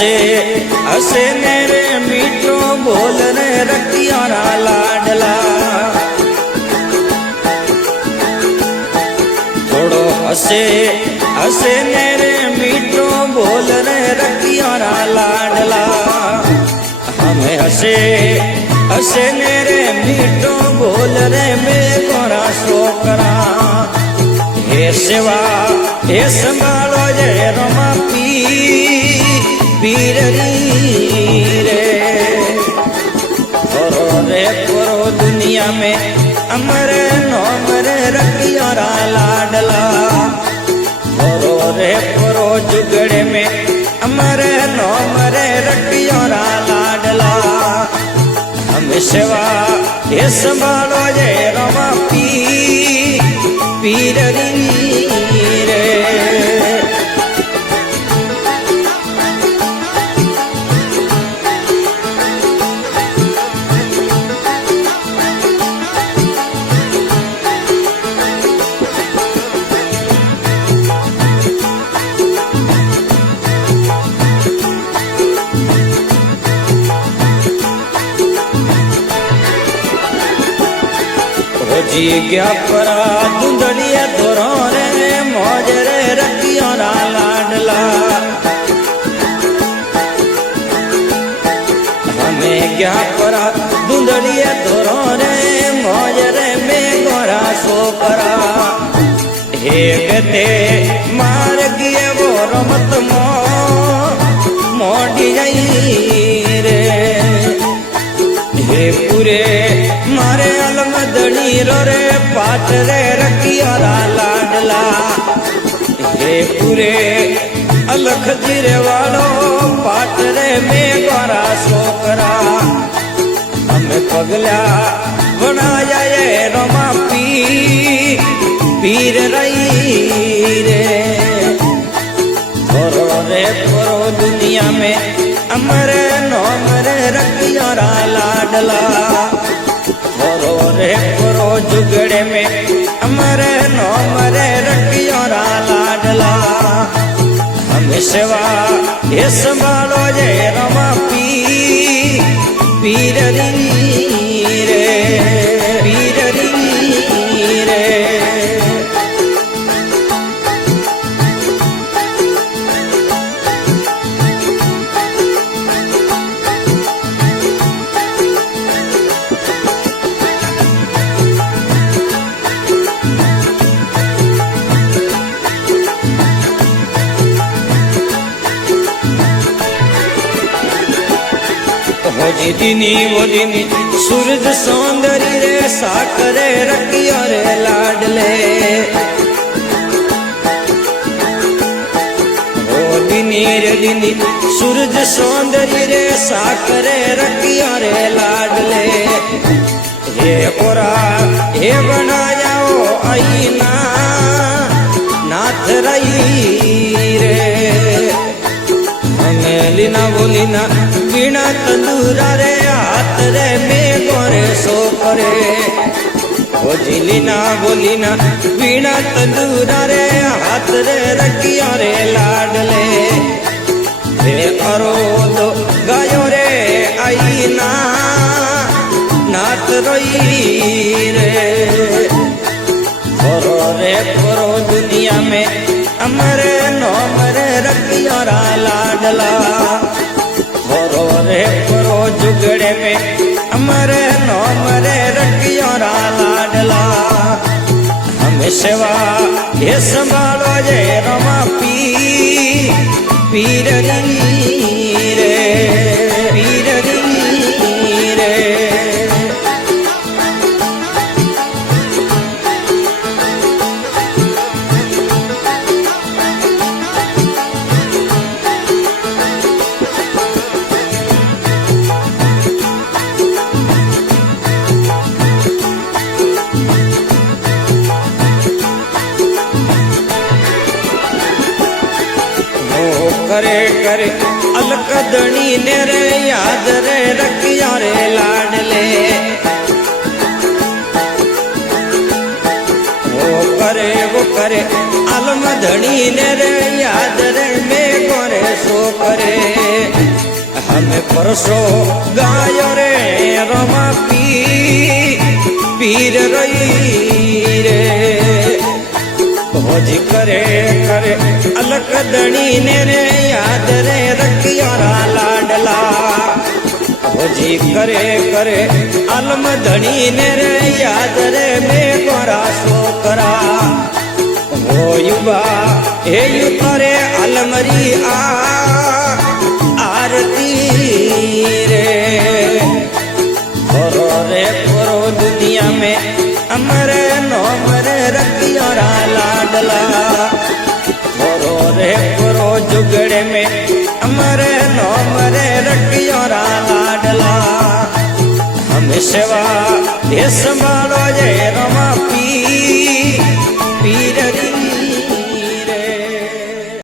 हसे हसे ने रे मीठो बोल रे रखियारा लाडला थोड़ो हसे हसे ने रे मीठो बोल रे रखियारा लाडला हमें हसे हसे ने रे मीठो बोल रे मेरा छोकरा हे सेवा हे संभालो जय रमा पीर रे करो रे करो दुनिया में अमर नोम रे रखियारा लाडला करो रे करो जुगड़े में अमर नोम रे रखियारा लाडला हम सेवा ये संभालो जय रमा पीर रे जी गया परा दुंदड़िया तोरो रे मौज रे रखियारा लाडला हमें क्या परा दुंदड़िया तोरो रे मौज रे में गोरा सोकरा हे गते मार गिए वो रमत मोड़ी जाई रे हे पूरे मारे अलमदनी रो रे पाट रे रखियारा लाडला हे पूरे अलख जीरे वालो पाट रे में गोरा छोकरा हमें पगला बनाया ये रमा पीर रही रे करो रे करो दुनिया में अमर नोम रे रखियारा लाडला करो रे करो जुगड़े में अमर नोम रे रखियारा लाडला हम सेवा ये संभालो जय रमा पीर रे पीर रे दिनी वो दिनी सूरज सौंदर्य रे साकरे रखियो रे लाडले वो दिनी रे दिनी सूरज सौंदर्य रे साकरे रखियो रे लाडले हे ओरा हे बना जाओ आईना नाथ रही रे लीना बोलीना बीना तंदूरा रे हाथ रे में गोरे सो करे ओ जिलीना बोलीना बीना तंदूरा रे हाथ रे रखिया रे लाडले रे अरो दो गायो रे आईना नाथ रोई रे करो रे करो दुनिया में अमर नोम रे रखियारा लाडला करो रे करो जुगड़े में अमर नोम रे रखियारा लाडला हम सेवा ये संभालो जय रमा पीर रे पीर रे करे करे अलकदनी ने रे याद रे रखिया रे लाडले वो करे अलमदनी ने रे याद रे में गोरे सो करे हमें परसो गायो रे रमा पीर रही रे भोज करे करे अलग दणी ने रे याद रे रखिया लाडला भोजी करे करे अलम धनी ने रे याद रे में गोरा सोकरा हो युवा हे यु तारे अलमरी आरती रे करो रे करो दुनिया में अमरे नोमरे रखियो लाडला करो रे करो जुगड़े में अमरे नोमरे रखियो लाडला हम सेवा ये संभालो जे रमा